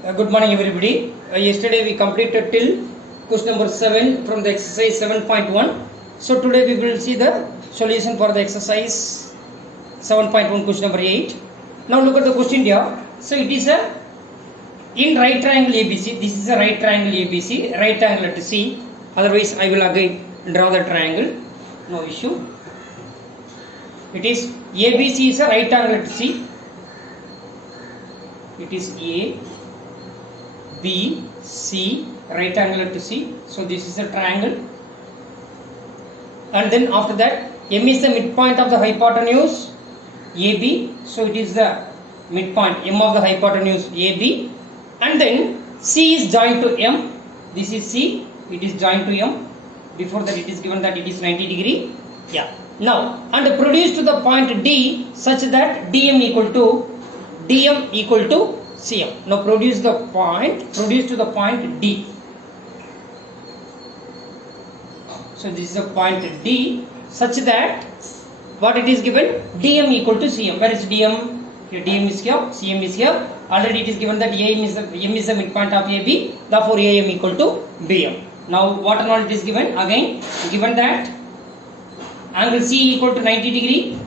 Good morning everybody. Yesterday we completed till question number 7 from the exercise 7.1. So today we will see the solution for the exercise 7.1 question number 8. Now look at the question here. So it is a in right triangle ABC. This is a right triangle ABC. Right angle at C. Otherwise I will again draw the triangle. No issue. It is ABC is a right angle at C. It is A, B, C, right angle at C. So this is a triangle. And then after that, M is the midpoint of the hypotenuse AB. So it is the midpoint M of the hypotenuse AB. And then C is joined to M. This is C. It is joined to M. Before that it is given that it is 90 degree. Yeah. Now, and produce to the point D such that DM equal to CM. Now produce to the point D. So this is a point D such that what it is given, DM equal to CM. Where is DM? Here DM is here, CM is here. Already it is given that M is the midpoint of AB. Therefore AM equal to BM. Now what and all it is given? Again given that angle C equal to 90 degree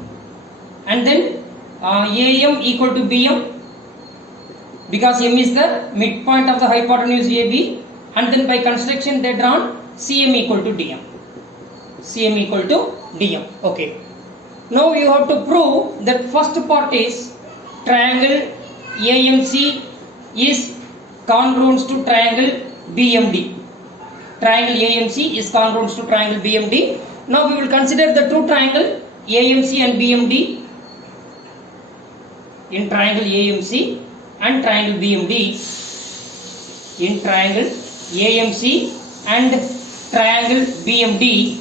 and then AM equal to BM, because M is the midpoint of the hypotenuse AB, and then by construction they drawn CM equal to DM. CM equal to DM. Okay. Now you have to prove that first part is triangle AMC is congruent to triangle BMD. Triangle AMC is congruent to triangle BMD. Now we will consider the two triangle AMC and BMD. In triangle AMC and triangle BMD, in triangle AMC and triangle BMD,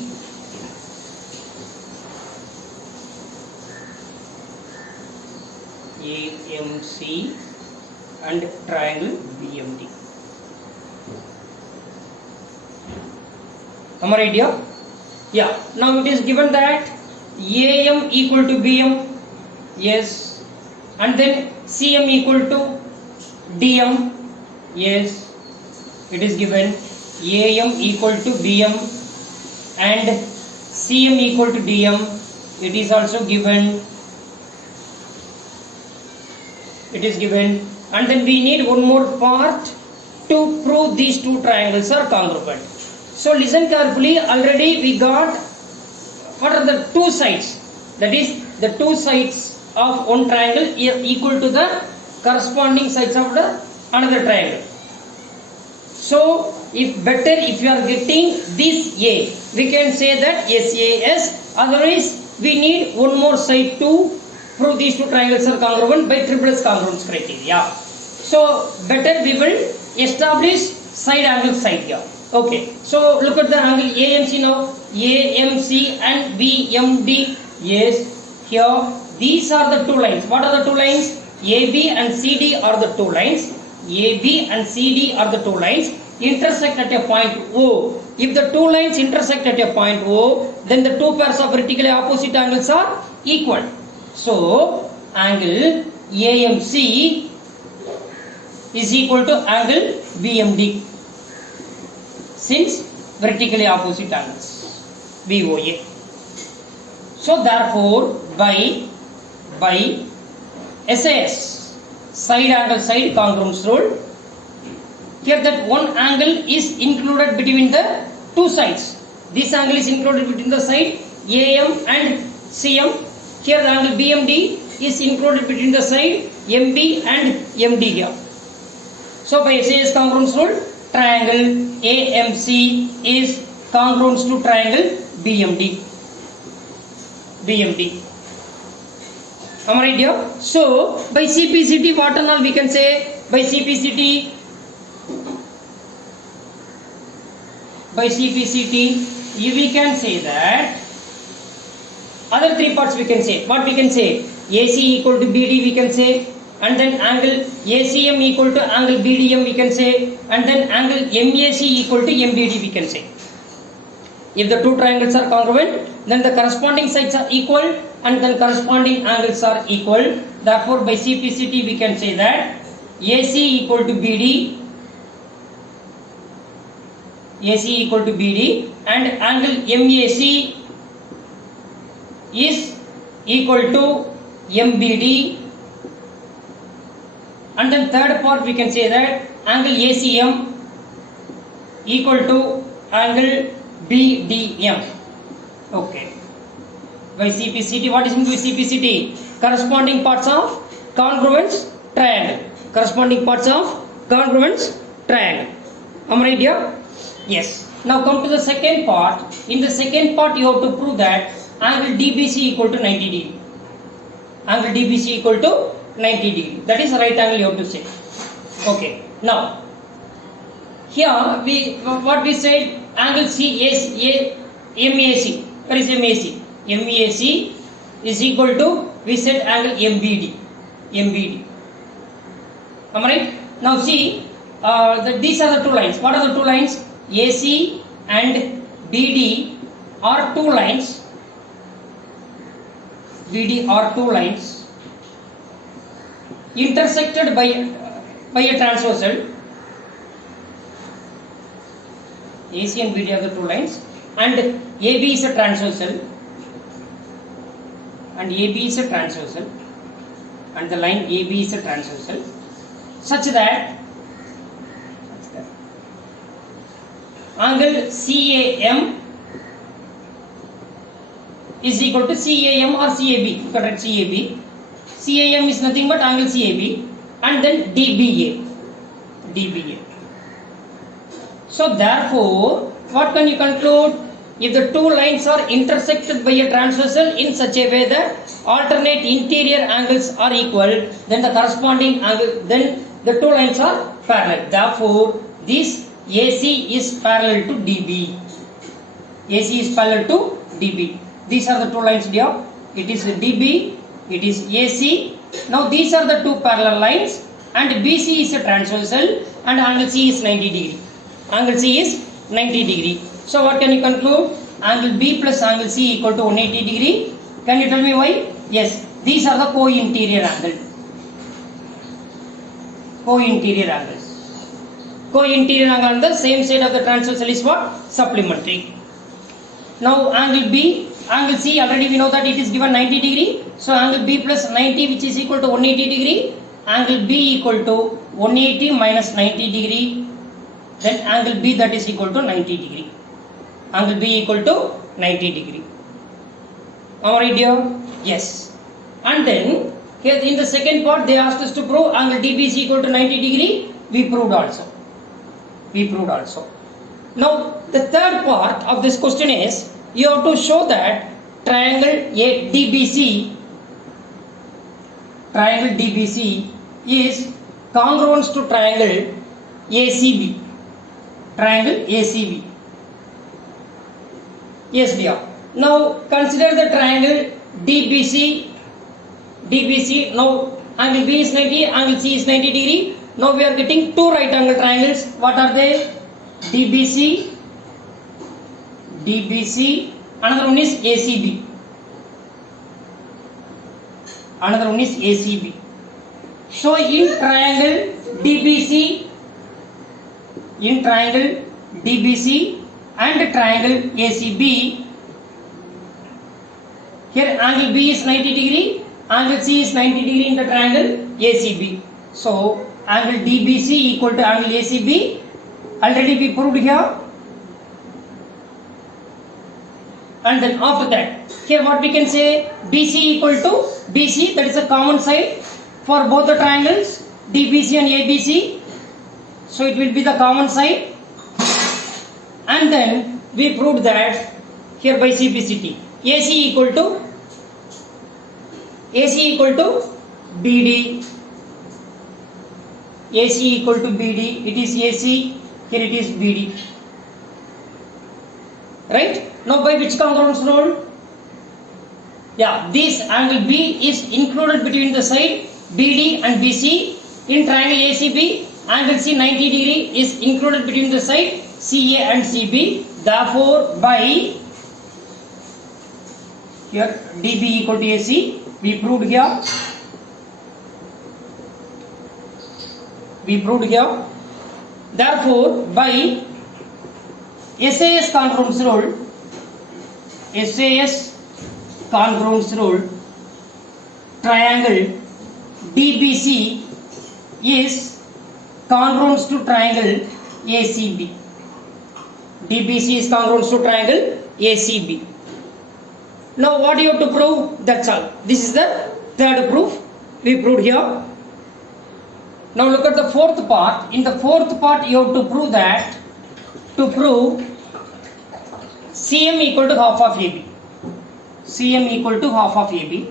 AMC and triangle BMD. Am I right here? Yeah. Now it is given that AM equal to BM, yes, and then CM equal to DM, yes, it is given AM equal to BM and CM equal to DM, it is also given, and then we need one more part to prove these two triangles are congruent. So listen carefully. Already we got what are the two sides, that is the two sides of one triangle equal to the corresponding sides of the another triangle. So if you are getting this A, we can say that SAS. Otherwise we need one more side to prove these two triangles are congruent by triplets congruence criteria. So better we will establish side angle side here. Okay, so look at the angle AMC now. AMC and BMD. Yes, here these are the two lines. What are the two lines? AB and CD are the two lines. AB and CD are the two lines. Intersect at a point O. If the two lines intersect at a point O, then the two pairs of vertically opposite angles are equal. So angle AMC is equal to angle BMD, since vertically opposite angles BOA. So therefore by SAS, side angle side congruence rule, here that one angle is included between the two sides. This angle is included between the side AM and CM. Here the angle BMD is included between the side MB and MD here. So by SAS congruence rule, triangle AMC is congruent to triangle BMD. Am I right here? So by CPCT, what and all we can say? By CPCT, we can say that other three parts we can say. What we can say? AC equal to BD we can say, and then angle ACM equal to angle BDM we can say, and then angle MAC equal to MBD we can say. If the two triangles are congruent, then the corresponding sides are equal and then corresponding angles are equal. Therefore by CPCT we can say that AC equal to BD, AC equal to BD, and angle MAC is equal to MBD, and then third part we can say that angle ACM equal to angle BDM. Okay. By CPCT, what is meant by CPCT? Corresponding parts of congruence triangle. Corresponding parts of congruence triangle. Am I right here? Yes. Now come to the second part. In the second part, you have to prove that angle DBC equal to 90 degree. Angle DBC equal to 90 degree. That is right angle you have to say. Okay. Now, here what we said, angle MAC. What is MAC? MAC is equal to, we said, angle MBD. MBD. Am I right? Now see, these are the two lines. What are the two lines? AC and BD are two lines. BD are two lines intersected by a transversal. AC and BD are the two lines, and AB is a transversal, and AB is a transversal, and the line AB is a transversal, such that angle CAM is equal to CAM or CAB. Correct, CAB. CAM is nothing but angle CAB, and then DBA. DBA. So therefore, what can you conclude? If the two lines are intersected by a transversal in such a way that alternate interior angles are equal, then the corresponding angle, then the two lines are parallel. Therefore, this AC is parallel to DB. AC is parallel to DB. These are the two lines here. It is DB, it is AC. Now these are the two parallel lines, and BC is a transversal, and angle C is 90 degree. Angle C is 90 degree. So what can you conclude? Angle B plus angle C equal to 180 degree. Can you tell me why? Yes, these are the co-interior angles. Co-interior angles. Co-interior angle on the same side of the transversal is what? Supplementary. Now angle B, angle C, already we know that it is given 90 degree. So angle B plus 90, which is equal to 180 degree. Angle B equal to 180 minus 90 degree. Then angle B, that is equal to 90 degree. Angle B equal to 90 degree. Am I right here? Yes. And then here in the second part, they asked us to prove angle DB is equal to 90 degree. We proved also. We proved also. Now the third part of this question is, you have to show that triangle DBC is congruent to triangle ACB. Triangle ACB. Yes, dear. Now consider the triangle DBC. Now angle B is 90, angle C is 90 degree. Now we are getting two right angle triangles. What are they? DBC. Another one is ACB. Another one is ACB. So in triangle DBC and triangle ACB, here angle B is 90 degree, angle C is 90 degree in the triangle ACB. So angle DBC equal to angle ACB, already we proved here. And then after that, here what we can say, BC equal to BC, that is a common side for both the triangles DBC and ABC. So it will be the common side. And then we proved that here by CPCT, AC equal to BD. AC equal to BD. It is AC. Here it is BD. Right? Now by which congruence rule? Yeah, this angle B is included between the side BD and BC. In triangle ACB, angle C 90 degree is included between the side CA and CB. Therefore, by here DB equal to AC, we proved here. we proved here. Therefore, by SAS congruence rule, SAS congruence rule, triangle DBC is congruence to triangle ACB. DBC is congruence to triangle ACB. Now what you have to prove? That's all. This is the third proof we proved here. Now look at the fourth part. In the fourth part you have to prove that, to prove CM equal to half of AB. CM equal to half of AB.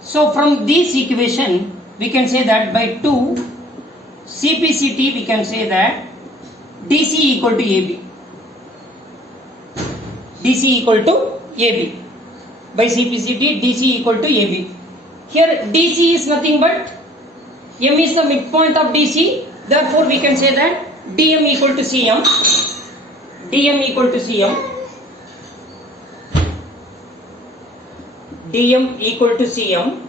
So from this equation we can say that by 2 CPCT we can say that DC equal to AB. DC equal to AB. By CPCT DC equal to AB. Here DC is nothing but M is the midpoint of DC. Therefore we can say that DM equal to CM. DM equal to CM. DM equal to CM.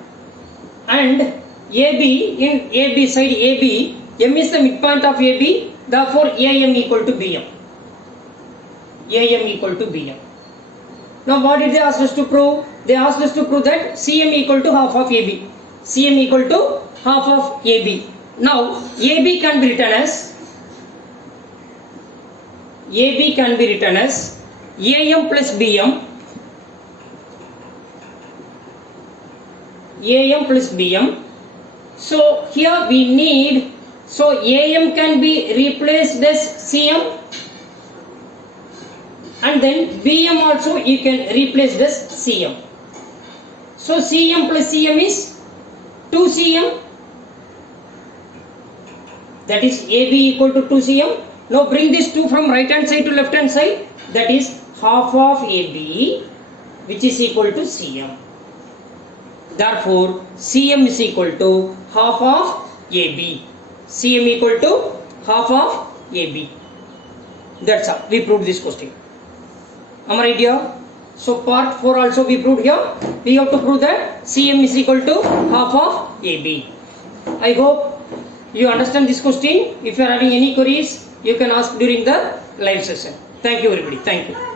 And AB, in AB side AB, M is the midpoint of AB. Therefore AM equal to BM. AM equal to BM. Now what did they ask us to prove? They asked us to prove that CM equal to half of AB. CM equal to half of AB. Now AB can be written as AM plus BM. AM plus BM. So here we need, so AM can be replaced as CM, and then BM also you can replace as CM. So CM plus CM is 2CM. That is AB equal to 2CM. Now bring this 2 from right hand side to left hand side. That is half of AB, which is equal to CM. Therefore CM is equal to half of AB. CM equal to half of AB. That's all. We proved this question. Am I right here? So part 4 also we proved here. We have to prove that CM is equal to half of AB. I hope you understand this question. If you are having any queries, you can ask during the live session. Thank you everybody. Thank you.